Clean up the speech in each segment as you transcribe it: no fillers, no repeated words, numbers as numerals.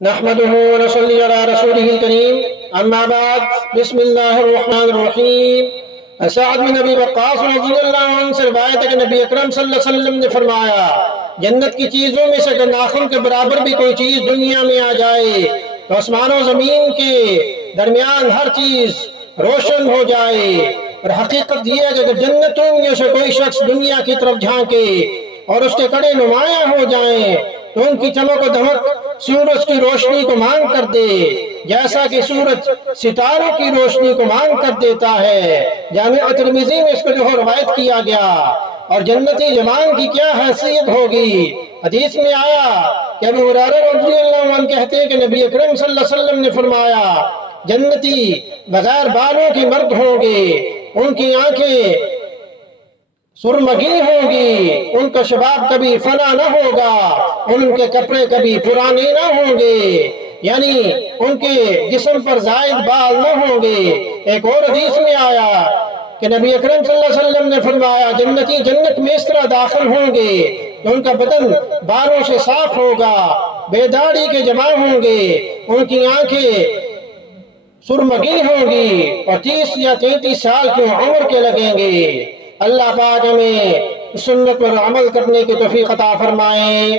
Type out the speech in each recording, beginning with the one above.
نحمده ونصلي على رسوله الكريم اما بعد بسم الله الرحمن الرحیم۔ سعد بن ابی وقاص رضی اللہ عنہ سے روایت ہے کہ نبی اکرم صلی اللہ علیہ وسلم نے فرمایا، جنت کی چیزوں میں سے اگر ناخن کے برابر بھی کوئی چیز دنیا میں آ جائے تو آسمان و زمین کے درمیان ہر چیز روشن ہو جائے۔ اور حقیقت یہ ہے کہ اگر جنتوں میں سے کوئی شخص دنیا کی طرف جھانکے اور اس کے کڑے نمایاں ہو جائیں تو ان کی چمک و دمک سورج کی روشنی کو مانگ کر دے، جیسا کہ سورج ستاروں کی روشنی کو مانگ کر دیتا ہے۔ جامع ترمذی میں اس کو روایت کیا گیا۔ اور جنتی جوان کی کیا حیثیت ہوگی؟ حدیث میں آیا کہ ابو ہریرہ رضی اللہ عنہ کہتے ہیں کہ نبی اکرم صلی اللہ علیہ وسلم نے فرمایا، جنتی بغیر بالوں کے مرد ہوں گے، ان کی آنکھیں سرمگی ہوں گی، ان کا شباب کبھی فنا نہ ہوگا، ان کے کپڑے کبھی پرانے نہ ہوں گے، یعنی ان کے جسم پر زائد بال نہ ہوں گے۔ ایک اور حدیث میں آیا کہ نبی اکرم صلی اللہ علیہ وسلم نے فرمایا، جنتی جنت میں اس طرح داخل ہوں گے کہ ان کا بدن بالوں سے صاف ہوگا، بے داڑھی کے جمع ہوں گے، ان کی آنکھیں سرمگی ہوں گی اور 30 یا 33 سال کی عمر کے لگیں گے۔ اللہ پاک ہمیں سنت پر عمل کرنے کی توفیق عطا فرمائے۔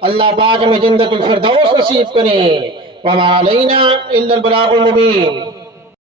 اللہ پاک ہمیں جنت الفردوس نصیب کریں۔ وما علینا الا البلاغ المبین۔